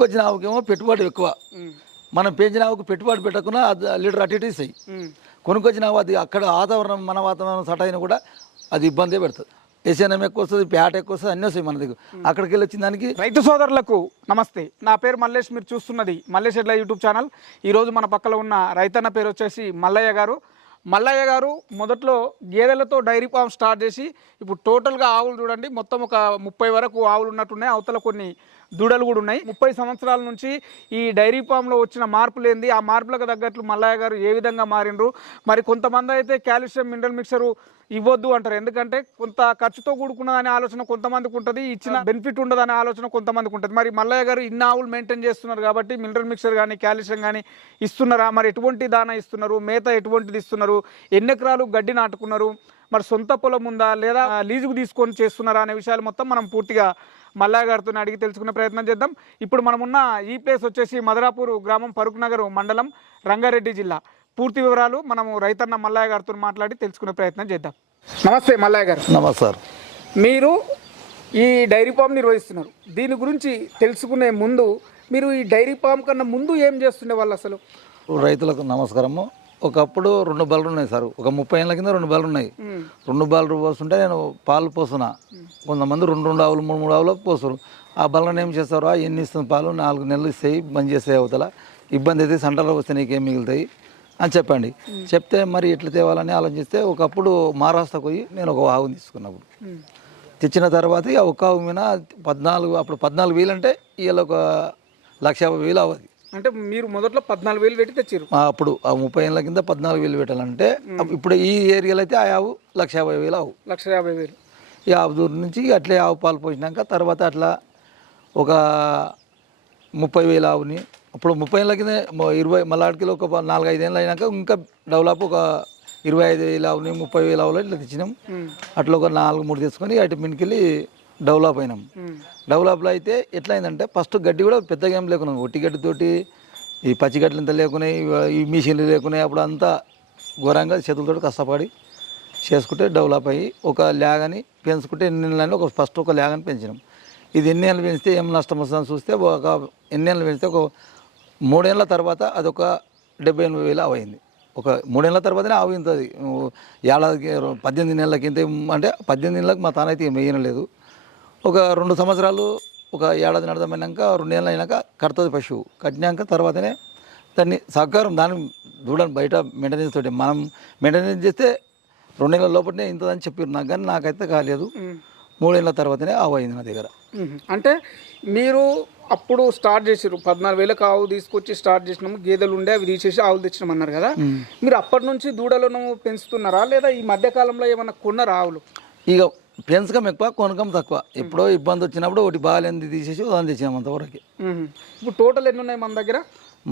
కొనుక్కొచ్చిన ఆవుకేమో పెట్టుబడి ఎక్కువ. మనం పెంచిన ఆవుకు పెట్టుబడి పెట్టకుండా అది లీటర్ అటు ఇటు ఇస్తాయి. కొనుక్కొచ్చిన ఆవు అది అక్కడ వాతావరణం మన వాతావరణం సట అయినా కూడా అది ఇబ్బంది పెడుతుంది. ఎస్ఎన్ఎం ఎక్కువ వస్తుంది ప్యాట ఎక్కువ వస్తుంది అన్నీ వస్తాయి మన దగ్గర. అక్కడికి వెళ్ళి వచ్చిన దానికి రైతు సోదరులకు నమస్తే. నా పేరు మల్లేష్ మీరు చూస్తున్నది మల్లేష్ ఎడ్ల యూట్యూబ్ ఛానల్. ఈరోజు మన పక్కన ఉన్న రైతన్న పేరు వచ్చేసి మల్లయ్య గారు. మల్లయ్య గారు మొదట్లో గేదెలతో డైరీ ఫామ్ స్టార్ట్ చేసి ఇప్పుడు టోటల్గా ఆవులు చూడండి మొత్తం ఒక ముప్పై వరకు ఆవులు ఉన్నట్టున్నాయి. అవతల కొన్ని దూడలు కూడా ఉన్నాయి. ముప్పై సంవత్సరాల నుంచి ఈ డైరీ ఫామ్లో వచ్చిన మార్పులు ఏంది ఆ మార్పులకు తగ్గట్లు మల్లయ్య గారు ఏ విధంగా మారిండ్రు? మరి కొంతమంది అయితే కాల్షియం మినరల్ మిక్సర్ ఇవ్వద్దు అంటారు. ఎందుకంటే కొంత ఖర్చుతో కూడుకున్నదనే ఆలోచన కొంతమందికి ఉంటుంది ఇచ్చిన బెనిఫిట్ ఉండదనే ఆలోచన కొంతమందికి ఉంటుంది. మరి మల్లయ్య గారు ఇన్ని ఆవులు మెయింటైన్ చేస్తున్నారు కాబట్టి మినరల్ మిక్సర్ కానీ కాల్షియం కానీ ఇస్తున్నారా? మరి ఎటువంటి దానా ఇస్తున్నారు? మేత ఎటువంటిది ఇస్తున్నారు? ఎన్ని ఎకరాలు గడ్డి నాటుకున్నారు? మరి సొంత పొలం ఉందా? లేదా లీజుకు తీసుకొని చేస్తున్నారా? అనే విషయాలు మొత్తం మనం పూర్తిగా మల్లయ్య గారితో అడిగి తెలుసుకునే ప్రయత్నం చేద్దాం. ఇప్పుడు మనం ఉన్న ఈ ప్లేస్ వచ్చేసి మదరాపూర్ గ్రామం పరుకు నగర్ మండలం రంగారెడ్డి జిల్లా. పూర్తి వివరాలు మనము రైతన్న మల్లయ్య గారితో మాట్లాడి తెలుసుకునే ప్రయత్నం చేద్దాం. నమస్తే మల్లయ్య గారు నమస్తే సార్. మీరు ఈ డైరీ ఫామ్ నిర్వహిస్తున్నారు. దీని గురించి తెలుసుకునే ముందు మీరు ఈ డైరీ ఫామ్ కన్నా ముందు ఏం చేస్తుండే వాళ్ళు అసలు? రైతులకు నమస్కారము. ఒకప్పుడు రెండు బర్రెలు ఉన్నాయి సార్. ఒక ముప్పై ఏళ్ళ కింద రెండు బర్రెలు ఉన్నాయి రెండు బర్రెలు పోస్తుంటే నేను పాలు పోస్తున్నా కొంతమంది రెండు రెండు ఆవులు మూడు మూడు ఆవులు పోస్తారు ఆ బర్రెలను ఏం చేస్తారు ఆ ఎన్ని ఇస్తుంది పాలు? నాలుగు నెలలు ఇస్తాయి బంద్ చేస్తాయి అవతల. ఇబ్బంది అయితే సెంటర్లో వస్తే నీకేం మిగులుతాయి? అని చెప్పండి. చెప్తే మరి ఎట్లా తేవాలని ఆలోచిస్తే ఒకప్పుడు మహారాష్ట్రకు పోయి నేను ఒక ఆవుని తీసుకున్నప్పుడు. తెచ్చిన తర్వాత ఆ ఒక్క ఆవు మీద పద్నాలుగు అప్పుడు పద్నాలుగు వేలు అంటే ఇవాళ ఒక లక్ష యాభై వేలు అవ్వదు. అంటే మీరు మొదట్లో పద్నాలుగు వేలు పెట్టి తెచ్చారు అప్పుడు ఆ ముప్పై ఏళ్ళ కింద పద్నాలుగు వేలు పెట్టాలంటే ఇప్పుడు ఈ ఏరియాలో అయితే ఆ ఆవు లక్ష యాభై వేలు ఆవు. లక్ష యాభై వేలు. ఈ ఆవు దూరం నుంచి అట్లే ఆవు పాలు పోసినాక తర్వాత అట్లా ఒక ముప్పై వేల ఆవుని అప్పుడు ముప్పై ఏళ్ళ కింద ఇరవై మళ్ళీ ఆడికి ఒక నాలుగు ఐదు ఏళ్ళు అయినాక ఇంకా డెవలప్ ఒక ఇరవై ఐదు వేల ఆవుని ముప్పై వేల ఆవులు ఇట్లా తెచ్చినాం. అట్లా ఒక నాలుగు మూడు తీసుకొని అటు మినికెళ్ళి డెవలప్ అయినాం. డెవలప్లో అయితే ఎట్లా అయిందంటే ఫస్ట్ గడ్డి కూడా పెద్దగా ఏం లేకున్నాం. ఒట్టి గడ్డితోటి ఈ పచ్చి గడ్డలు ఇంత లేకున్నాయి ఈ మిషన్లు లేకున్నాయి అప్పుడు అంతా ఘోరంగా చేతులతో కష్టపడి చేసుకుంటే డెవలప్ అయ్యి ఒక ల్యాగని పెంచుకుంటే ఎన్ని నెలలని ఒక ఫస్ట్ ఒక ల్యాగని పెంచినాం. ఇది ఎన్ని నెలలు పెంచితే ఏం నష్టం వస్తుందని చూస్తే ఒక ఎన్ని నెలలు పెంచితే ఒక మూడేళ్ళ తర్వాత అదొక డెబ్బై ఎనిమిది వేలు అయింది ఒక మూడేళ్ళ తర్వాతనే ఆవు ఇంతది ఏడాదికి పద్దెనిమిది నెలలకి ఇంత అంటే పద్దెనిమిది నెలలకు మా తానైతే ఏం వేయలేదు ఒక రెండు సంవత్సరాలు ఒక ఏడాది నడదమైనాక రెండు నెలలు అయినాక కడుతుంది పశువు. కట్టినాక తర్వాతనే దాన్ని సహకారం దాన్ని దూడని బయట మెయింటెనెన్స్ తోటి. మనం మెయింటెనెన్స్ చేస్తే రెండు నెలల లోపలనే ఇంతదని చెప్పారు నాకు కానీ నాకైతే కాలేదు. మూడేళ్ళ తర్వాతనే ఆవు అయింది నా దగ్గర. అంటే మీరు అప్పుడు స్టార్ట్ చేసారు పద్నాలుగు వేలకు ఆవు తీసుకొచ్చి స్టార్ట్ చేసినాము. గేదెలు ఉండే అవి తీసేసి ఆవులు తెచ్చినాం అన్నారు కదా మీరు అప్పటి నుంచి దూడలను పెంచుతున్నారా? లేదా ఈ మధ్య కాలంలో ఏమన్నా కొన్నారా ఆవులు? ఇక పెంచకం ఎక్కువ కొనకం తక్కువ. ఎప్పుడో ఇబ్బంది వచ్చినప్పుడు ఒకటి బాగాలేంది తీసేసి దాన్ని తెచ్చినాం అంతవరకు. ఇప్పుడు టోటల్ ఎన్ని ఉన్నాయి మన దగ్గర?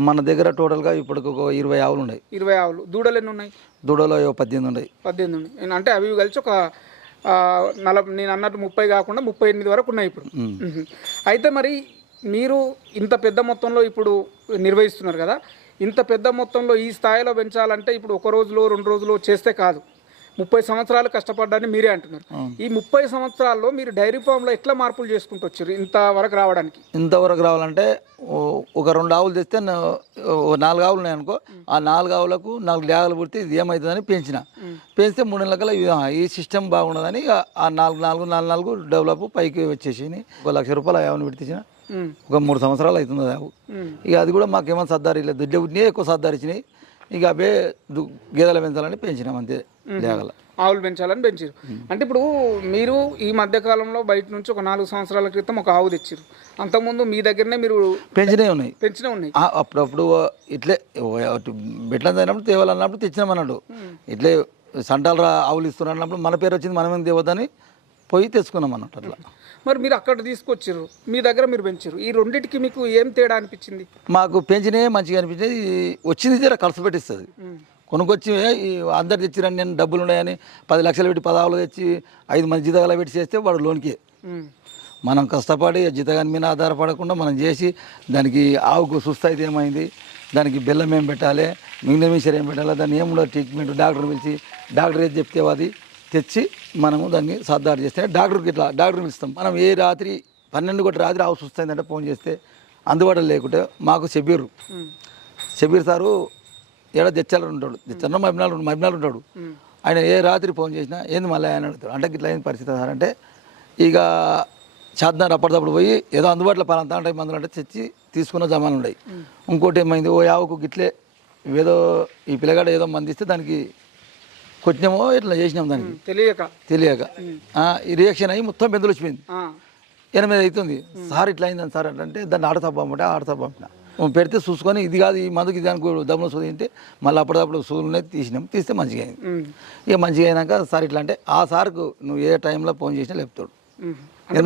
మన దగ్గర టోటల్గా ఇప్పటికి ఒక ఇరవై ఆవులు ఉన్నాయి. ఇరవై ఆవులు. దూడలు ఎన్ని ఉన్నాయి దూడలో పద్దెనిమిది ఉన్నాయి. పద్దెనిమిది ఉన్నాయి. నేను అంటే అవి కలిసి ఒక నలభై నేను అన్నట్టు ముప్పై కాకుండా ముప్పై ఎనిమిది వరకు ఉన్నాయి ఇప్పుడు. అయితే మరి మీరు ఇంత పెద్ద మొత్తంలో ఇప్పుడు నిర్వహిస్తున్నారు కదా ఇంత పెద్ద మొత్తంలో ఈ స్థాయిలో పెంచాలంటే ఇప్పుడు ఒక రోజులో రెండు రోజులో చేస్తే కాదు. ముప్పై సంవత్సరాలు కష్టపడ్డాన్ని మీరే అంటున్నారు. ఈ ముప్పై సంవత్సరాల్లో మీరు డైరీ ఫామ్లో ఎట్లా మార్పులు చేసుకుంటూ వచ్చారు ఇంత వరకు రావడానికి? ఇంతవరకు రావాలంటే ఒక రెండు ఆవులు తెస్తే నాలుగు ఆవులు ఉన్నాయి అనుకో ఆ నాలుగు ఆవులకు నాలుగు లేగలు పుడితే ఇది ఏమవుతుందని పెంచిన. పెంచితే మూడు నెలల ఈ సిస్టమ్ బాగున్నదని ఇక ఆ నాలుగు నాలుగు నాలుగు నాలుగు డెవలప్ పైకి వచ్చేసి ఒక లక్ష రూపాయలు ఆవుని మ్మ్. ఒక మూడు సంవత్సరాలు అవుతుంది ఆవు. ఇక అది కూడా మాకేమో సర్దారి లేదు దుడ్డే ఎక్కువ సర్దారి ఇచ్చినాయి. ఇక అవే గేదెలు పెంచాలని పెంచినాం అంతే. లేగల. ఆవులు పెంచాలని పెంచారు అంటే ఇప్పుడు మీరు ఈ మధ్య కాలంలో బయట నుంచి ఒక నాలుగు సంవత్సరాల క్రితం ఒక ఆవు తెచ్చారు అంతకుముందు మీ దగ్గరనే మీరు పెంచినవి ఉన్నాయి. పెంచినే ఉన్నాయి. అప్పుడప్పుడు ఇట్లే బిడ్డలు అయినప్పుడు తేవాలన్నప్పుడు తెచ్చినామన్నాడు. ఇట్లే సంటాలు ఆవులు ఇస్తున్నారు అన్నప్పుడు మన పేరు వచ్చింది మనమేం తేవద్దని పోయి తెచ్చుకున్నాం అన్నట్టు అట్లా మరి మీరు అక్కడ తీసుకొచ్చారు మీ దగ్గర మీరు పెంచారు ఈ రెండింటికి మీకు ఏం తేడా అనిపించింది? మాకు పెంచినే మంచిగా అనిపించేది వచ్చింది జర ఖర్చు పెట్టిస్తుంది. కొనుక్కొచ్చి "ఏ, ఈ అందరు తెచ్చిరని నేను డబ్బులు ఉన్నాయని పది లక్షలు పెట్టి పదావులు తెచ్చి ఐదు మంది జీతగాలు పెట్టి చేస్తే వాడు లోన్కి. మనం కష్టపడి జీతగాని మీద ఆధారపడకుండా మనం చేసి దానికి ఆవుకు సుస్థ అయితే ఏమైంది? దానికి బెల్లం ఏం పెట్టాలి? మిగిలిన మిషన్ ఏం పెట్టాలి? దాన్ని ఏముండో ట్రీట్మెంట్ డాక్టర్ పిలిచి డాక్టర్ ఏది చెప్తే అది తెచ్చి మనము దాన్ని సర్దారు చేస్తే డాక్టర్కి ఇట్లా డాక్టర్ పిలుస్తాం. మనం ఏ రాత్రి పన్నెండు కొట్టి రాత్రి ఆవు సుస్థ అయిందంటే ఫోన్ చేస్తే అందుబాటులో లేకుంటే మాకు షబీర్ షబీర్ సారు ఏడా తెచ్చాలని ఉంటాడు. తెచ్చాను మహిళలు మహిళలు ఉంటాడు. ఆయన ఏ రాత్రి ఫోన్ చేసినా ఏంది మళ్ళీ ఆయన అడుగుతాడు. అంటే ఇట్లా అయిన పరిస్థితి సార్ అంటే ఇక చేద్దాం అప్పటిదప్పుడు పోయి ఏదో అందుబాటులో పలాంతా అంటే మందులు అంటే తెచ్చి తీసుకున్న జమాలు ఉన్నాయి. ఇంకోటి ఏమైంది? ఓ యావకు గిట్లే ఏదో ఈ పిల్లగాడు ఏదో మంది ఇస్తే దానికి కొట్టినామో ఇట్లా చేసినాం దానికి. తెలియక. తెలియక. ఈ రియాక్షన్ అయ్యి మొత్తం బెందులు వచ్చిపోయింది. ఎనిమిది అవుతుంది. సార్ ఇట్లా అయిందని సార్ అంటే దాన్ని ఆడతా పంపంటే ఆడతా పంపిన. పెడితే చూసుకొని ఇది కాదు ఈ మందుకి దానికి దమ్ములు సూది తింటే మళ్ళీ అప్పుడప్పుడు సూదులు తీసినాం. తీస్తే మంచిగా అయింది ఇక మంచిగా అయినాక సార్ ఇట్లా అంటే ఆ సార్కు నువ్వు ఏ టైంలో ఫోన్ చేసినా లేపుతాడు.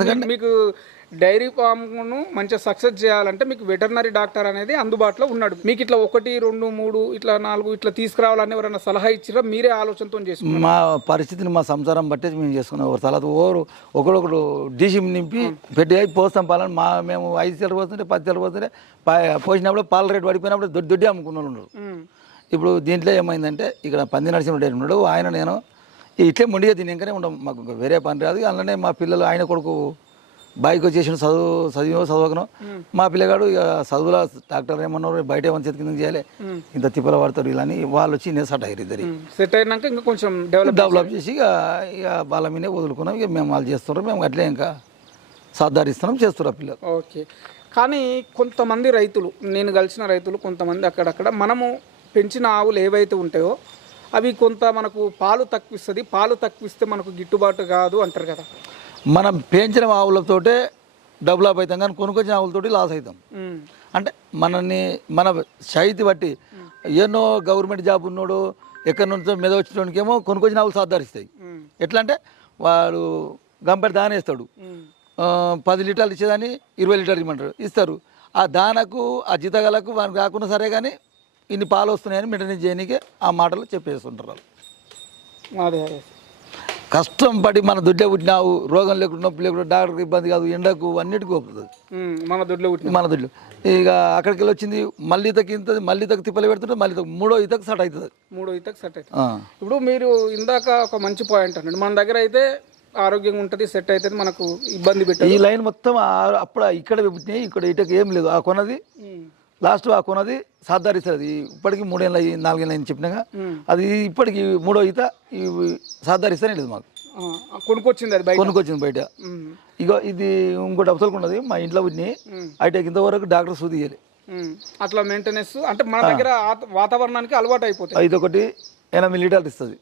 మీకు- మీకు డైరీ ఫామ్ను మంచిగా సక్సెస్ చేయాలంటే మీకు వెటర్నరీ డాక్టర్ అనేది అందుబాటులో ఉన్నాడు. మీకు ఇట్లా ఒకటి రెండు మూడు ఇట్లా నాలుగు ఇట్లా తీసుకురావాలని ఎవరైనా సలహా ఇచ్చిరా? మీరే ఆలోచనతో చేసుకున్నారు? మా పరిస్థితిని మా సంసారం బట్టే మేము చేసుకున్నాం. ఒకరు తర్వాత ఓరు ఒకడొకడు డీసీ నింపి పెట్టి అయి పోస్తాం పాలని మా మేము ఐదు సెలవు పోతుంటే పది సెలవు పోతుంటే పోసినప్పుడు పాల రేటు పడిపోయినప్పుడు దొడ్డి దొడ్డి అమ్ముకున్న వాళ్ళు ఉన్నారు. ఉమ్, ఇప్పుడు దీంట్లో ఏమైందంటే ఇక్కడ పంది నరసింహుడు ఉన్నాడు. ఆయన నేను ఇట్లే మొండిగా తిని ఇంకనే ఉండం. మాకు వేరే పని రాదు. అలానే మా పిల్లలు ఆయన కొడుకు బైక్ వచ్చేసిన చదువు చదివో చదవకను. మా పిల్లగాడు ఇక చదువులో డాక్టర్ ఏమన్నారు బయట ఏమని చేతి కింద చేయాలి? ఇంత తిప్పల పడతారు ఇలా అని వాళ్ళు వచ్చి నేను సట్ అయ్యారు ఇద్దరు. సెట్ అయినాక ఇంకా కొంచెం డెవలప్ డెవలప్ చేసి ఇక ఇక వాళ్ళ మీదే వదులుకున్నాం. ఇక మేము వాళ్ళు చేస్తున్నాం మేము అట్లే ఇంకా సాధారిస్తున్నాం చేస్తున్నారు పిల్లలు. ఓకే. కానీ కొంతమంది రైతులు నేను కలిసిన రైతులు కొంతమంది అక్కడక్కడ మనము పెంచిన ఆవులు ఏవైతే ఉంటాయో అవి కొంత మనకు పాలు తక్కువిస్తుంది. పాలు తక్కువిస్తే మనకు గిట్టుబాటు కాదు అంటారు కదా. మనం పెంచిన ఆవులతోటే డెవలప్ అవుతాం కానీ కొనుక్కొచ్చిన ఆవులతోటి లాస్ అవుతాం. అంటే మనని మన శైతి బట్టి ఎన్నో గవర్నమెంట్ జాబ్ ఉన్నాడు ఎక్కడి నుంచో మీద వచ్చినోడికి ఏమో కొనుక్కొచ్చిన ఆవులు సాధారిస్తాయి. ఎట్లా అంటే వాడు గంపెడు దాన ఇస్తాడు పది లీటర్లు ఇచ్చేదాన్ని ఇరవై లీటర్లు ఇవ్వమంటారు ఇస్తారు. ఆ దానకు ఆ జీతగాలకు వానికి కాకుండా సరే కానీ ఇన్ని పాలు వస్తున్నాయని మెయింటెనెన్స్ చేయడానికి ఆ మాటలు చెప్పేస్తుంటారు వాళ్ళు. అదే అదే. కష్టం పడి మన దుడ్డే పుట్టినావు రోగం లేకుండా నొప్పి లేకుండా డాక్టర్కి ఇబ్బంది కాదు ఎండకు అన్నిటికీ ఒప్పుతుంది. మన దొడ్లో పుట్టిన మన దుడ్లు. ఇక అక్కడికి వెళ్ళి వచ్చింది మళ్ళీ తగ్గి ఇంత మళ్ళీ తగ్గి తిప్పలు పెడుతుంటే మళ్ళీ మూడో ఇతకు స్టార్ట్ అవుతుంది. మూడో ఇతకు సెట్ అవుతుంది. ఇప్పుడు మీరు ఇందాక ఒక మంచి పాయింట్ అన్నాడు. మన దగ్గర అయితే ఆరోగ్యంగా ఉంటుంది సెట్ అవుతుంది మనకు ఇబ్బంది ఈ పెట్టదు లైన్ మొత్తం అప్పుడు ఇక్కడ పుట్టినాయి ఇక్కడ ఇటకు ఏం లేదు. ఆ కొనది లాస్ట్ ఆ కొనది సాధారిస్తుంది ఇప్పటికి మూడేళ్ళ అయ్యి నాలుగేళ్ళ అయింది చెప్పినాగా ఉమ్, అది ఇప్పటికి మూడో ఈత ఇవి సాధారిస్తేనే లేదు మాకు. కొనుక్కొచ్చింది అది కొనుక్కొచ్చింది బయట. ఇగో ఇది ఇంకోటి అవసరం ఉన్నది మా ఇంట్లో ఉమ్. అయితే ఇంతవరకు డాక్టర్ సూది ఇయ్యాలి. అట్లా మెయింటెనెన్స్ అంటే మన దగ్గర వాతావరణానికి అలవాటు అయిపోతాయి. ఇదొకటి ఎనిమిది లీటర్లు ఇస్తుంది.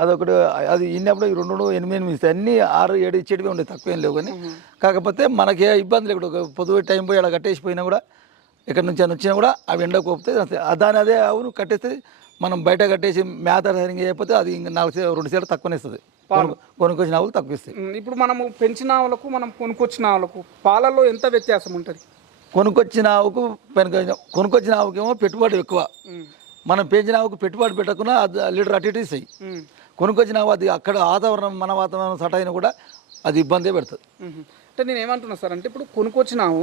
అదొకటి అది ఇన్నప్పుడు ఈ రెండు ఎనిమిది ఎనిమిది ఇస్తాయి. అన్ని ఆరు ఏడు ఇచ్చేటివి ఉండే తక్కువ ఏం లేవు కానీ. కాకపోతే మనకి ఇబ్బంది లేకుండా ఒక పొద్దు టైం పోయి అలా కట్టేసిపోయినా కూడా ఇక్కడ నుంచి అని వచ్చినా కూడా అవి ఎండ కోపితే దాని అదే అవును కట్టేస్తే మనం బయట కట్టేసి మేత సరిగ్గా చేయకపోతే అది ఇంకా నాలుగు రెండు సీట్లు తక్కువనే ఇస్తుంది కొను- కొనుక్కొచ్చిన ఆవులు తక్కువ ఇస్తాయి ఉమ్, ఇప్పుడు మనము పెంచిన ఆవులకు మనం కొనుక్కొచ్చిన ఆవులకు పాలలో ఎంత వ్యత్యాసం ఉంటుంది? కొనుక్కొచ్చిన ఆవుకు కొనుక్కొచ్చిన ఆవుకేమో పెట్టుబడి ఎక్కువ. మనం పెంచిన ఆవుకు పెట్టుబడి పెట్టకుండా అది లీటర్ అటు ఇటు ఇస్తాయి. కొనుక్కొచ్చిన ఆవు అది అక్కడ వాతావరణం మన వాతావరణం సట అయినా కూడా అది ఇబ్బందే పెడుతుంది. అంటే నేను ఏమంటున్నా సార్ అంటే ఇప్పుడు కొనుక్కొచ్చినాము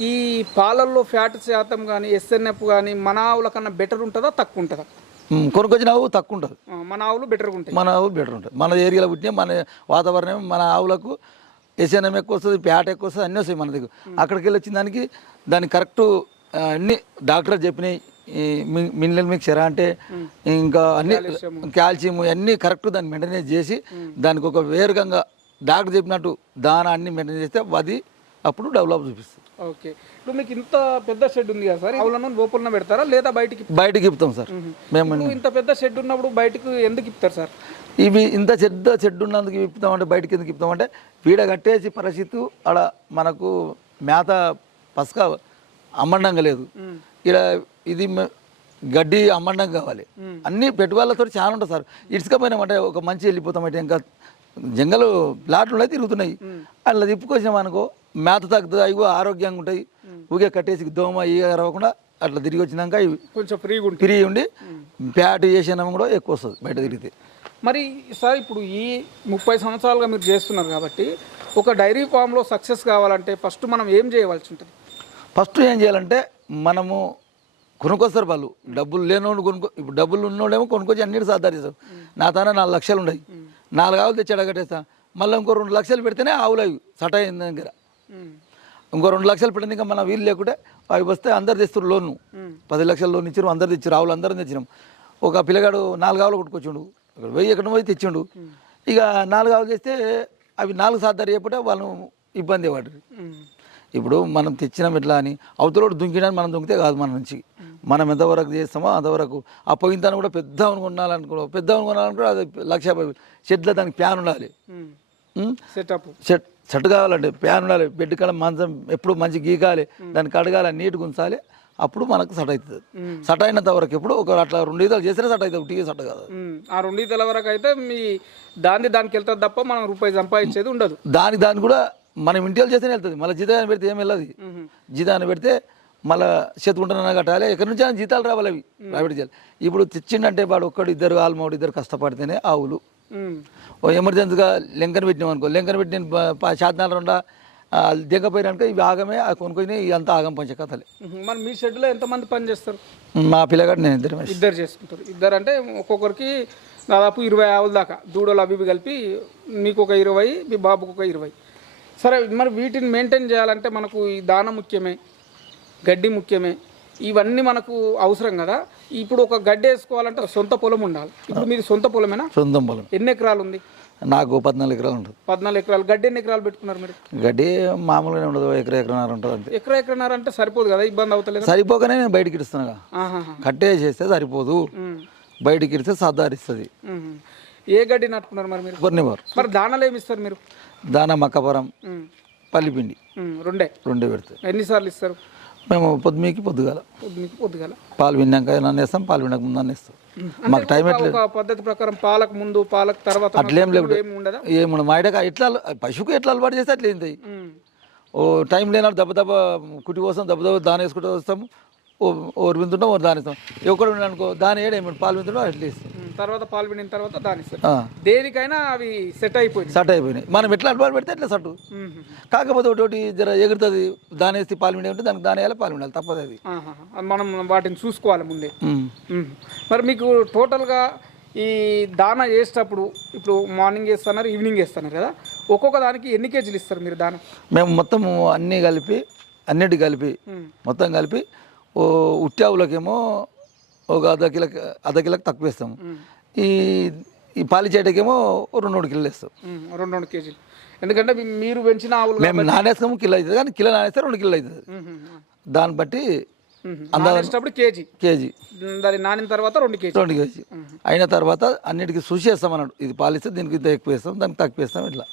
ఈ పాలల్లో ఫ్యాట్ శాతం కానీ ఎస్ఎన్ఎఫ్ కానీ మన ఆవుల కన్నా బెటర్ ఉంటుందా తక్కువ ఉంటుందా? కొనుక్కొచ్చిన ఆవు తక్కువ ఉంటుంది. మన ఆవులు బెటర్గా ఉంటాయి. మన ఆవులు బెటర్ ఉంటుంది. మన ఏరియాలో పుట్టిన మన వాతావరణం మన ఆవులకు ఎస్ఎన్ఎం ఎక్కువ వస్తుంది ప్యాట్ ఎక్కువ వస్తుంది అన్నీ వస్తాయి మన దగ్గర. అక్కడికి వెళ్ళి వచ్చిన దానికి దానికి కరెక్ట్ అన్ని డాక్టర్ చెప్పినాయి. మినరల్ మిక్చర్ అంటే ఇంకా అన్ని కాల్షియం అన్నీ కరెక్ట్ దాన్ని మెయింటైన్ చేసి దానికి ఒక వేరుగా డాక్టర్ చెప్పినట్టు దాన అన్ని మెయింటైన్ చేస్తే అది అప్పుడు డెవలప్ చూపిస్తుంది. ఓకే. ఇప్పుడు మీకు ఇంత పెద్ద షెడ్ ఉంది కదా సార్ ఆవులను లోపలన పెడతారా లేదా బయటికి బయటకి ఇప్పుతాం సార్. మేము. ఇంత పెద్ద షెడ్ ఉన్నప్పుడు బయటకు ఎందుకు ఇస్తారు సార్? ఇవి ఇంత చెడ్డ చెడ్డు ఉన్నందుకు ఇప్పుతామంటే బయటకి ఎందుకు ఇప్పుతామంటే పీడ కట్టేసి పరిస్థితి ఆడ మనకు మేత పసక అమ్మండంగా లేదు. ఇక్కడ ఇది గడ్డి అమ్మండం కావాలి. అన్ని పెట్టుబడులతో చాలా ఉంటుంది సార్. ఇసుకపోయినామంటే ఒక మంచి వెళ్ళిపోతామంటే ఇంకా జంగలు ప్లాట్లు ఉన్నాయి తిరుగుతున్నాయి. అట్లా తిప్పుకొచ్చినాం అనుకో మేత తగ్గుతుంది అవి ఆరోగ్యంగా ఉంటాయి ఊగే కట్టేసి దోమ ఈగ రవ్వకుండా అట్లా తిరిగి వచ్చినాక ఇవి కొంచెం ఫ్రీగా ఉంటుంది తిరిగి ఉండి ప్యాట్ చేసినాం కూడా ఎక్కువ వస్తుంది బయట తిరిగితే. మరి సార్ ఇప్పుడు ఈ ముప్పై సంవత్సరాలుగా మీరు చేస్తున్నారు కాబట్టి ఒక డైరీ ఫామ్లో సక్సెస్ కావాలంటే ఫస్ట్ మనం ఏం చేయవలసి ఉంటుంది? ఫస్ట్ ఏం చేయాలంటే మనము కొనుక్కొస్తారు వాళ్ళు. డబ్బులు లేనోడు కొనుక్కో ఇప్పుడు డబ్బులు ఉన్నోడేమో కొనుక్కొచ్చి అన్నిటి సాధారిస్తాం నా తాన నాలుగు లక్షలు ఉన్నాయి. నాలుగు ఆవులు తెచ్చి అడగట్టేస్తా. మళ్ళీ ఇంకో రెండు లక్షలు పెడితేనే ఆవులు అవి సట అయిన దగ్గర. ఇంకో రెండు లక్షలు పెట్టిన ఇంకా మన వీలు లేకుంటే అవి వస్తే అందరు తెస్తారు లోన్ పది లక్షల లోన్ ఇచ్చారు అందరు తెచ్చారు ఆవులు అందరం తెచ్చినాం. ఒక పిల్లగాడు నాలుగు ఆవులు కొట్టుకొచ్చిండు. ఇక్కడ వెయ్యి ఎక్కడ పోయి తెచ్చిండు. ఇక నాలుగు ఆవులు చేస్తే అవి నాలుగు సాధారణ చేయకపోతే వాళ్ళు ఇబ్బంది పడ్డారు. ఇప్పుడు మనం తెచ్చినాం ఎట్లా అని అవతలోడు దుంకినాన్ని మనం దుంకితే కాదు మన నుంచి. మనం ఎంతవరకు చేస్తామో అంతవరకు. ఆ పోయిన కూడా పెద్ద కొనాలనుకో పెద్ద కొనాలనుకో అది లక్ష. షెడ్లో దానికి ప్యాన్ ఉండాలి? సెటప్. షెడ్ షర్ట్ కావాలంటే ప్యాన్ ఉండాలి. బెడ్ కాడ మంచం ఎప్పుడు మంచి గీకాలి. దాన్ని కడగాలి నీట్గా ఉంచాలి. అప్పుడు మనకు సట్ అవుతుంది. సట్ అయినంత వరకు ఎప్పుడు ఒక అట్లా రెండు ఇదాలు చేసినా సట్ అవుతుంది. టీ సట్ కాదు. ఆ రెండు తెల వరకు అయితే మీ దాన్ని దానికి వెళ్తుంది తప్ప మనం రూపాయి సంపాదించేది ఉండదు. దానికి దాన్ని కూడా మనం ఇంటిలో చేస్తేనే వెళ్తుంది. మళ్ళీ జీతాన్ని పెడితే ఏం వెళ్ళదు. జీతాన్ని పెడితే మళ్ళీ చేతుకుంటున్నా కట్టాలి. ఎక్కడి నుంచి అయినా జీతాలు రావాలి అవి. ప్రైవేట్ చేయాలి ఇప్పుడు తెచ్చిండంటే వాడు ఒక్కడు ఇద్దరు ఆల్మోడు ఇద్దరు కష్టపడితేనే ఆవులు. ఓ ఎమర్జెన్సీగా లెంకన పెట్టినాం అనుకో లెంకన పెట్టి నేను శాతనాలు రెండా దిగపోయినాక ఇవి ఆగమే ఆ కొనుక్కొని ఇదంతా ఆగం పంచే కథలే. మరి మీ షెడ్లో ఎంతమంది పని చేస్తారు? మా పిల్లగాడు నేను ఇద్దరు ఇద్దరు చేసుకుంటారు. ఇద్దరు అంటే ఒక్కొక్కరికి దాదాపు ఇరవై ఆవుల దాకా దూడలు అవి ఇవి కలిపి మీకు ఒక ఇరవై మీ బాబుకు ఒక ఇరవై. సరే మరి వీటిని మెయింటైన్ చేయాలంటే మనకు ఈ దాన ముఖ్యమే. గడ్డి ముఖ్యమే. ఇవన్నీ మనకు అవసరం కదా. ఇప్పుడు ఒక గడ్డి వేసుకోవాలంటే సొంత పొలం ఉండాలి. ఇప్పుడు మీది సొంత పొలమేనా? సొంతం పొలం. ఎన్ని ఎకరాలు ఉంది నాకు పద్నాలుగు ఎకరాలు ఉంటుంది. పద్నాలుగు ఎకరాలు. గడ్డి ఎన్ని ఎకరాలు పెట్టుకున్నారు మీరు? గడ్డి మామూలుగానే ఉండదు. ఎకరా ఎకరన్నర ఉంటుంది అంతే. ఎకరా ఎకరన్నర అంటే సరిపోదు కదా? ఇబ్బంది అవుతలేదు సరిపోకనే నేను బయటికి ఇడుస్తున్నా. కట్టే చేస్తే సరిపోదు. బయటికి ఇడితే సర్దారిస్తుంది. ఉమ్. ఏ గడ్డి నాటుకున్నారు మరి మీరు? కొన్నివారు మరి దానాలు ఏమి ఇస్తారు మీరు? దాన మక్కపురం. పల్లిపిండి. రెండే? రెండే పెడతాయి ఎన్నిసార్లు ఇస్తారు? మేము పొద్దుమీకి పొద్దుగాల. పొద్దుగాల. పాలు విన్నాక నన్ను వేస్తాం పాలు విన్నాక ముందు నన్ను వేస్తాం. మాకు టైం ఒక పద్ధతి ప్రకారం పాలకు ముందు పాలకు తర్వాత అట్లేం ఉండదా? ఏముండదు. మా ఇడక ఎట్లా పశువుకు ఎట్లా అలవాటు చేస్తే అట్లా ఏంటి ఉమ్. ఓ టైం లేనాడు దెబ్బ దెబ్బ కుట్టి కోసం దెబ్బ దెబ్బ దాని వేసుకుంటూ వస్తాము. ఓరు వింటుంటాం ఓరు దాని ఇస్తాం ఒకడు అనుకో దాని ఏడు ఏమి పాలు వింటుంటాం అట్లా ఇస్తాం తర్వాత పాలు పిండిన తర్వాత దాని ఇస్తారు ఆ, దేనికైనా అవి సెట్ అయిపోయింది సట్ అయిపోయినాయి. మనం ఎట్లా అలవాటు పెడితే ఎట్లా సట్టు. కాకపోతే ఒకటి జర ఎగురుతుంది దాని వేసి పాలు విండే ఉంటే దానికి దాని వేయాలి పాలు వినాలి తప్పదు అది. మనం వాటిని చూసుకోవాలి ముందే. మరి మీకు టోటల్గా ఈ దానా వేసేటప్పుడు ఇప్పుడు మార్నింగ్ వేస్తున్నారు ఈవినింగ్ వేస్తున్నారు కదా ఒక్కొక్క దానికి ఎన్ని కేజీలు ఇస్తారు మీరు దాన? మేము మొత్తం అన్నీ కలిపి అన్నిటి కలిపి. మొత్తం కలిపి ఓ ఉట్టి ఆవులకేమో ఒక అర్ధ కిలో అర్ధ కిలోకి తక్కువ వేస్తాము. ఈ ఈ పాలి చేటకేమో ఓ రెండు మూడు కిలోలు వేస్తాం. రెండు రెండు కేజీలు. ఎందుకంటే మీరు పెంచిన ఆవులు మేము నానేస్తాము కిలో అవుతుంది కానీ కిలో నానేస్తే రెండు కిలో అవుతుంది. దాన్ని బట్టి. నానేటప్పుడు కేజీ. కేజీ. దాన్ని నానిన తర్వాత రెండు కేజీ రెండు కేజీ. అయిన తర్వాత అన్నిటికీ చూసి వేస్తాం అన్నాడు. ఇది పాలిస్తే దీనికి ఇంత ఎక్కువ వేస్తాం దానికి తక్కువ వేస్తాం ఇట్లా.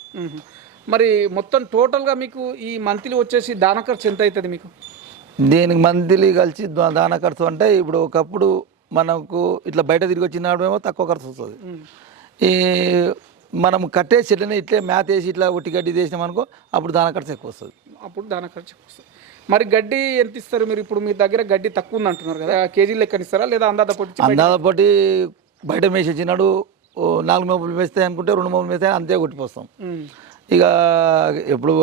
మరి మొత్తం టోటల్గా మీకు ఈ మంత్లీ వచ్చేసి దాన ఖర్చు ఎంత అవుతుంది మీకు? దీనికి మందిలి కలిసి దా- దాన ఖర్చు అంటే ఇప్పుడు ఒకప్పుడు మనకు ఇట్లా బయట తిరిగి వచ్చినాడేమో తక్కువ ఖర్చు వస్తుంది. ఈ మనం కట్టేసి చెట్లని ఇట్లే మ్యాత్ వేసి ఇట్లా ఉట్టి గడ్డి వేసినాం అనుకో అప్పుడు దాన ఖర్చు ఎక్కువ వస్తుంది. అప్పుడు దాన ఖర్చు ఎక్కువ వస్తుంది. మరి గడ్డి ఎంత ఇస్తారు మీరు? ఇప్పుడు మీ దగ్గర గడ్డి తక్కువ ఉంది అంటున్నారు కదా కేజీ లెక్కన ఇస్తారా లేదా అందాద పొట్టి అందాదపటి బయట? మేసి వచ్చినాడు నాలుగు మోపులు వేస్తే అనుకుంటే రెండు మోపులు వేస్తే అంతే కొట్టిపోస్తాం. ఇక ఎప్పుడు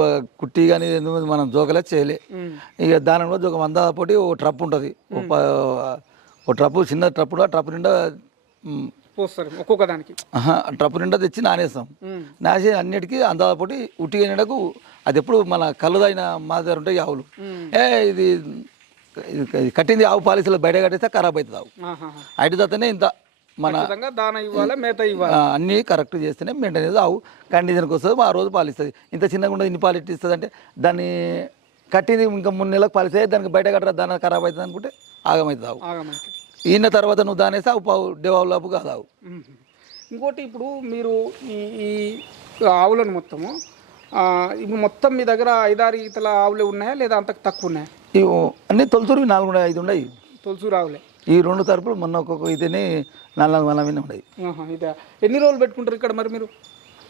కుట్టి కానీ ఎందుకు మనం జోకలే చేయలే. ఇక దాని కూడా ఒక వంద పొట్టి ఓ ట్రప్ ఉంటుంది. ఓ ప- ఓ ట్రప్పు చిన్న ట్రప్ ట్రప్ నిండా పోస్తారు ఒక్కొక్క దానికి. ట్రప్ నిండా తెచ్చి నానేస్తాం. నాసి అన్నిటికీ అందాల పొట్టి ఉట్టిగా నీడకు అది ఎప్పుడు మన కళ్ళదైన మా దగ్గర ఉంటాయి ఆవులు. ఏ ఇది కట్టింది ఆవు పాలసీలో బయట కట్టేస్తే ఖరాబ్ అవుతుంది ఆవు. దాతనే ఇంత మన దాన ఇవ్వాలి మేత ఇవ్వాలి? అన్నీ కరెక్ట్ చేస్తేనే మెయింటైన్ చేస్తే ఆవు కండిషన్కి వస్తుంది ఆ రోజు పాలిస్తుంది. ఇంత చిన్నగా ఉండదు ఇన్ని పాలు ఇస్తుంది అంటే దాన్ని కట్టింది ఇంకా మూడు నెలలకు పాలిస్తే దానికి బయట కట్టరా దాని ఖరాబ్ అవుతుంది అనుకుంటే ఆగమవుతుంది ఆవు. ఈయన తర్వాత నువ్వు దానేస్తే ఆవు పావు డెవావు లాపు కాదు ఆవు. ఇంకోటి ఇప్పుడు మీరు ఈ ఈ ఆవులను మొత్తము ఇప్పుడు మొత్తం మీ దగ్గర ఐదారు ఈతల ఆవులే ఉన్నాయా లేదా అంత తక్కువ ఉన్నాయా? అన్నీ తొలుతూరు నాలుగు ఉన్నాయి, ఐదు ఉన్నాయి. తొలసూరు ఆవులే. ఈ రెండు తరపులు మొన్న ఒక్కొక్క ఇతని నాలుగు నాలుగు వందల ఉన్నాయి ఇదా. ఎన్ని రోజులు పెట్టుకుంటారు ఇక్కడ మరి మీరు?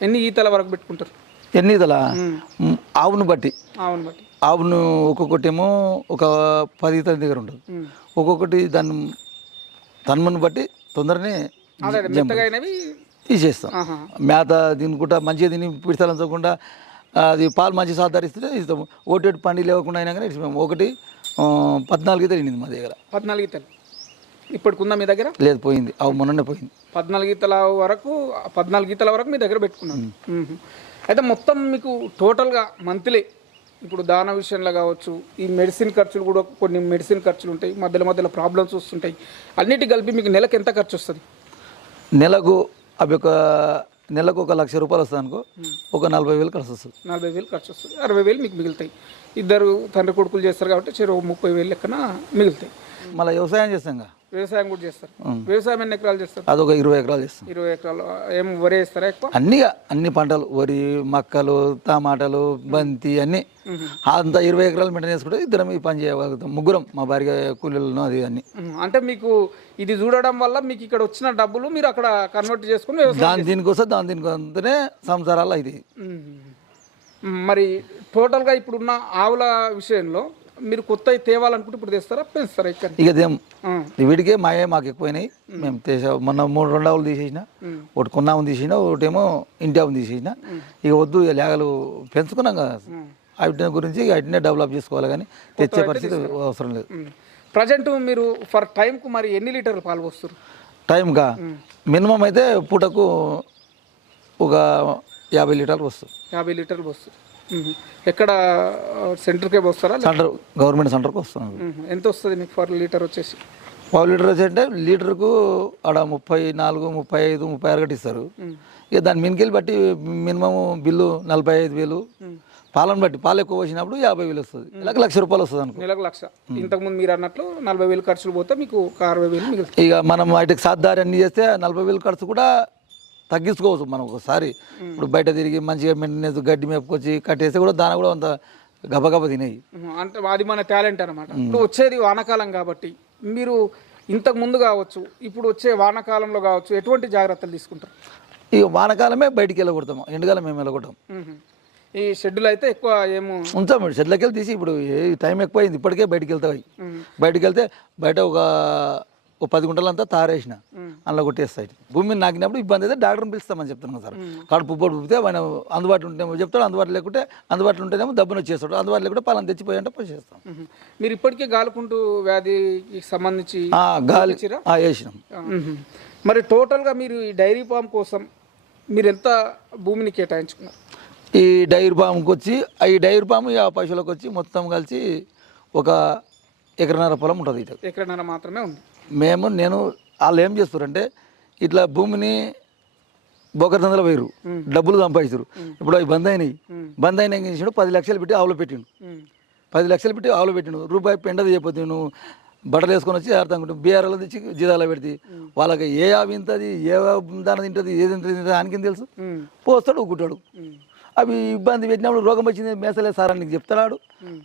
ఎన్ని ఈతల వరకు పెట్టుకుంటారు? ఎన్ని ఇదలా ఆవును బట్టి. ఆవును బట్టి. ఆవును ఒక్కొక్కటి ఏమో ఒక పది ఇతని దగ్గర మ్మ్. ఒక్కొక్కటి దాన్ని తన్మను బట్టి తొందరనే తీసేస్తాం. మేత తినుకుంటా మంచిగా తిని పిడితలంచకుండా అది పాలు మంచి సాధారిస్తే ఇస్తాము ఒకటి పండి లేకుండా అయినా కానీ ఇస్తాము ఒకటి పద్నాలుగు అయితే తినింది మా దగ్గర. పద్నాలుగు ఈతలు. ఇప్పటికుందా మీ దగ్గర? లేదు పోయింది. అవి మొన్ననే పోయింది. పద్నాలుగు ఈతల వరకు పద్నాలుగు ఈతల వరకు మీ దగ్గర పెట్టుకున్నాను. అయితే మొత్తం మీకు టోటల్గా మంత్లీ ఇప్పుడు దాన విషయంలో కావచ్చు ఈ మెడిసిన్ ఖర్చులు కూడా కొన్ని మెడిసిన్ ఖర్చులు ఉంటాయి మధ్యలో మధ్యలో ప్రాబ్లమ్స్ వస్తుంటాయి. అన్నిటి కలిపి మీకు నెలకు ఎంత ఖర్చు వస్తుంది నెలకు అవి ఒక నెలకు ఒక లక్ష రూపాయలు వస్తుంది అనుకో ఒక నలభై వేలు ఖర్చు వస్తుంది నలభై వేలు ఖర్చు వస్తుంది అరవై వేలు మీకు మిగులుతాయి. ఇద్దరు తండ్రి కొడుకులు చేస్తారు కాబట్టి చెరువు ముప్పై వేలు లెక్కన మిగులుతాయి. మళ్ళీ వ్యవసాయం చేస్తాం కదా. వ్యవసాయం కూడా చేస్తారు. వ్యవసాయం ఎన్ని ఎకరాలు చేస్తారు? అదొక ఇరవై ఎకరాలు చేస్తాం ఇరవై ఎకరాలు. ఏం వరి వేస్తారా ఎక్కువ? అన్ని అన్ని పంటలు వరి మక్కలు టమాటాలు బంతి అన్ని అంత ఇరవై ఎకరాలు మెయింటైన్ చేసుకుంటే ఇద్దరం ఈ పని చేయగలుగుతాం. ముగ్గురం మా భార్య కూలీలను అది అన్ని. అంటే మీకు ఇది చూడడం వల్ల మీకు ఇక్కడ వచ్చిన డబ్బులు మీరు అక్కడ కన్వర్ట్ చేసుకుని వ్యవసాయం దాని దీనికోసం దాని దీనికోసమే సంసారాలు. ఉమ్, మరి టోటల్గా ఇప్పుడున్న ఆవుల విషయంలో మీరు కొత్త తేవాలనుకుంటే ఇప్పుడు తెస్తారా? పెంచుతారా ఇక్కడ? ఇక దేం వీటికే మాయే మాకు ఎక్కువైనాయి. మేము. తీసా మొన్న మూడు రెండు ఆవులు తీసేసిన ఒకటి కొన్నాము తీసేసిన ఒకటేమో ఇంటి ఆవును తీసేసిన ఇక వద్దు ఇక లేగలు పెంచుకున్నాం కదా. వాటి గురించి వాటినే డెవలప్ చేసుకోవాలి కానీ తెచ్చే పరిస్థితి అవసరం లేదు. ప్రజెంట్ మీరు ఫర్ టైంకు మరి ఎన్ని లీటర్లు పాలు పోస్తారు టైంగా మినిమం అయితే పూటకు ఒక యాభై లీటర్లు వస్తుంది యాభై లీటర్లు ఉమ్. ఎక్కడ సెంటర్కే పోస్తారా? సెంటర్ గవర్నమెంట్ సెంటర్కి వస్తుంది. ఉమ్. ఎంత వస్తుంది మీకు ఫర్ లీటర్ వచ్చేసి? పావు లీటర్ వచ్చి అంటే లీటర్కు ఆడ ముప్పై నాలుగు ముప్పై ఐదు ముప్పై ఆరు గట్టి ఇస్తారు ఇక దాని మినికెళ్ళి బట్టి మినిమం బిల్లు నలభై ఐదు వేలు. పాలను బట్టి పాలు ఎక్కువ వచ్చినప్పుడు యాభై వేలు వస్తుంది. ఇలాగ లక్ష రూపాయలు వస్తుంది అనుకో. నెలకు లక్ష. ఇంతకుముందు మీరు అన్నట్లు నలభై వేలు ఖర్చులు పోతే మీకు అరవై వేలు మిగులుతుంది. ఇక మనం వాటికి సాధారణ అన్ని చేస్తే నలభై వేలు ఖర్చు కూడా తగ్గించుకోవచ్చు మనం ఒకసారి. ఇప్పుడు బయట తిరిగి మంచిగా మెయింటెనెన్స్ గడ్డి మేపుకొచ్చి కట్టేస్తే కూడా దాని కూడా అంత గబగబ తినేయి. ఉమ్, అంటే అది మన టాలెంట్ అనమాట ఇప్పుడు వచ్చేది వానాకాలం కాబట్టి మీరు ఇంతకు ముందు కావచ్చు ఇప్పుడు వచ్చే వానాకాలంలో కావచ్చు ఎటువంటి జాగ్రత్తలు తీసుకుంటారు? ఇక వానకాలమే బయటికి వెళ్ళగొడతాం ఎండకాలం మేము వెళ్ళగొట్టాం. ఈ షెడ్యూల్ అయితే ఎక్కువ ఏమో ఉంచాం ఇప్పుడు షెడ్లకి వెళ్ళి తీసి ఇప్పుడు టైం ఎక్కువ అయింది ఇప్పటికే బయటికి వెళ్తాయి. బయటికి వెళ్తే బయట ఒక ఒక పది గుంటలంతా తారేసిన. అందులో కొట్టేస్తాయి. భూమి మీద నాకినప్పుడు ఇబ్బంది అయితే డాక్టర్ని పిలుస్తామని చెప్తున్నాను సార్. కడుపు పొడి పుడితే ఆయన అందుబాటులో ఉంటే చెప్తాడు అందుబాటులో లేకుంటే అందుబాటులో ఉంటేనేమో దబ్బున వచ్చేస్తాడు అందుబాటులో లేకుంటే పాలన తెచ్చిపోయి అంటే చేస్తాం. మీరు ఇప్పటికే గాలుకుంటూ వ్యాధికి సంబంధించి గాలి ఆ, వేసినాం. మరి టోటల్గా మీరు ఈ డైరీ ఫామ్ కోసం మీరు ఎంత భూమిని కేటాయించుకున్నారు? ఈ డైరీ ఫామ్కి వచ్చి ఈ డైరీ ఫామ్ ఆ పశువులకు వచ్చి మొత్తం కలిసి ఒక ఎకరన్నర పొలం ఉంటుంది ఎక్కడైనా మాత్రమే ఉంది. మేము నేను వాళ్ళు ఏం చేస్తారంటే ఇట్లా భూమిని బొకరతందలు వేయరు డబ్బులు సంపాదిస్తారు ఇప్పుడు అవి బంద్ అయినాయి. బంద్ అయినా ఏం చేసాడు పది లక్షలు పెట్టి ఆవులో పెట్టిండు. పది లక్షలు పెట్టి ఆవులో పెట్టిండు రూపాయి పెండది చెప్పొద్దు నువ్వు. బట్టలు వేసుకొని వచ్చి అర్థం బీఆర్లో తెచ్చి జీతాలో పెడితే వాళ్ళకి ఏ ఆవి తింటుంది ఏ దాని తింటుంది ఏది తింటుంది ఆయనకి తెలుసు. పోస్తాడు ఊకుంటాడు. అవి ఇబ్బంది పెట్టినప్పుడు రోగం వచ్చింది మేసలే సార్ అని నీకు చెప్తాడు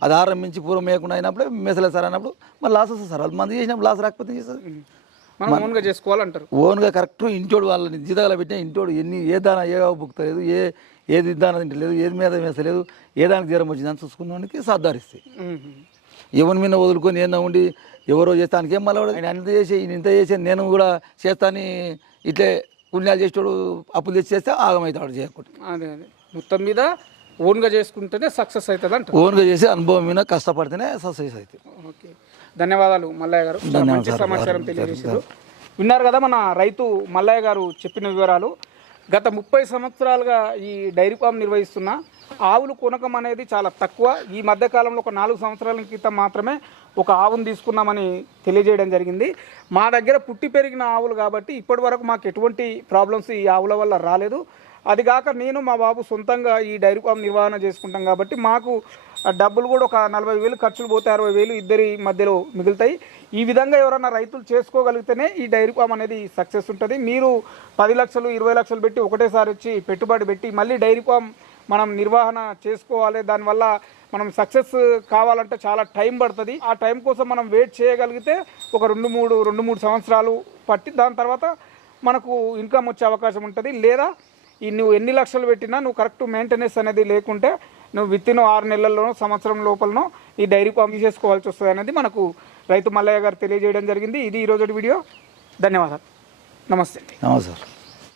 అది ఆరం మించి పూర్వం మేయకుండా అయినప్పుడే మేసలే సార్ అన్నప్పుడు మరి లాస్ వస్తుంది సార్ అది మంది చేసినప్పుడు లాస్ రాకపోతే చేస్తుంది ఓన్గా చేసుకోవాలంటారు. ఓన్గా కరెక్ట్ ఇంటోడు వాళ్ళని జీతాలు పెట్టినా ఇంటోడు ఎన్ని ఏ దాన ఏ బుక్తలేదు ఏ ఏది దాన తింటలేదు ఏది మీద వేసలేదు ఏ దానికి జ్వరం వచ్చిందని చూసుకున్నవానికి సాధారిస్తాయి. ఎవరి మీద వదులుకొని ఏందో ఉండి ఎవరో చేస్తే ఆయనకి ఏం మళ్ళీ ఆయన అంత చేసి ఇంత చేసి నేను కూడా చేస్తాని ఇట్లే పుణ్యాలు చేసేటోడు అప్పులు తెచ్చి చేస్తే ఆగమవుతాడు చేయకుండా. అదే అదే. మొత్తం మీద ఓన్గా చేసుకుంటేనే సక్సెస్ అవుతుంది అంటారు. ఓన్గా చేసి అనుభవం మీద కష్టపడితేనే సక్సెస్ అవుతుంది ఓకే. ధన్యవాదాలు మల్లయ్య గారు. మంచి సమాచారం తెలియజేశారు. విన్నారు కదా మన రైతు మల్లయ్య గారు చెప్పిన వివరాలు. గత ముప్పై సంవత్సరాలుగా ఈ డైరీ ఫామ్ నిర్వహిస్తున్న ఆవులు కొనకం అనేది చాలా తక్కువ. ఈ మధ్య కాలంలో ఒక నాలుగు సంవత్సరాల క్రితం మాత్రమే ఒక ఆవును తీసుకున్నామని తెలియజేయడం జరిగింది. మా దగ్గర పుట్టి పెరిగిన ఆవులు కాబట్టి ఇప్పటి వరకు మాకు ఎటువంటి ప్రాబ్లమ్స్ ఈ ఆవుల వల్ల రాలేదు. అది కాక నేను మా బాబు సొంతంగా ఈ డైరీ ఫామ్ నిర్వహణ చేసుకుంటాం కాబట్టి మాకు డబ్బులు కూడా ఒక నలభై వేలు ఖర్చులు పోతే అరవై వేలు ఇద్దరి మధ్యలో మిగులుతాయి. ఈ విధంగా ఎవరైనా రైతులు చేసుకోగలిగితేనే ఈ డైరీ ఫామ్ అనేది సక్సెస్ ఉంటుంది. మీరు పది లక్షలు ఇరవై లక్షలు పెట్టి ఒకటేసారి వచ్చి పెట్టుబడి పెట్టి మళ్ళీ డైరీ ఫామ్ మనం నిర్వహణ చేసుకోవాలి. దానివల్ల మనం సక్సెస్ కావాలంటే చాలా టైం పడుతుంది. ఆ టైం కోసం మనం వెయిట్ చేయగలిగితే ఒక రెండు మూడు రెండు మూడు సంవత్సరాలు పట్టి దాని తర్వాత మనకు ఇన్కమ్ వచ్చే అవకాశం ఉంటుంది. లేదా ఈ నువ్వు ఎన్ని లక్షలు పెట్టినా నువ్వు కరెక్ట్ మెయింటెనెన్స్ అనేది లేకుంటే నువ్వు విత్ ఇన్ ఆరు నెలల్లోనో సంవత్సరం లోపలనో ఈ డైరీ పంపి చేసుకోవాల్సి వస్తుంది అనేది మనకు రైతు మల్లయ్య గారు తెలియజేయడం జరిగింది. ఇది ఈరోజు వీడియో. ధన్యవాదాలు. నమస్తే. నమస్కారం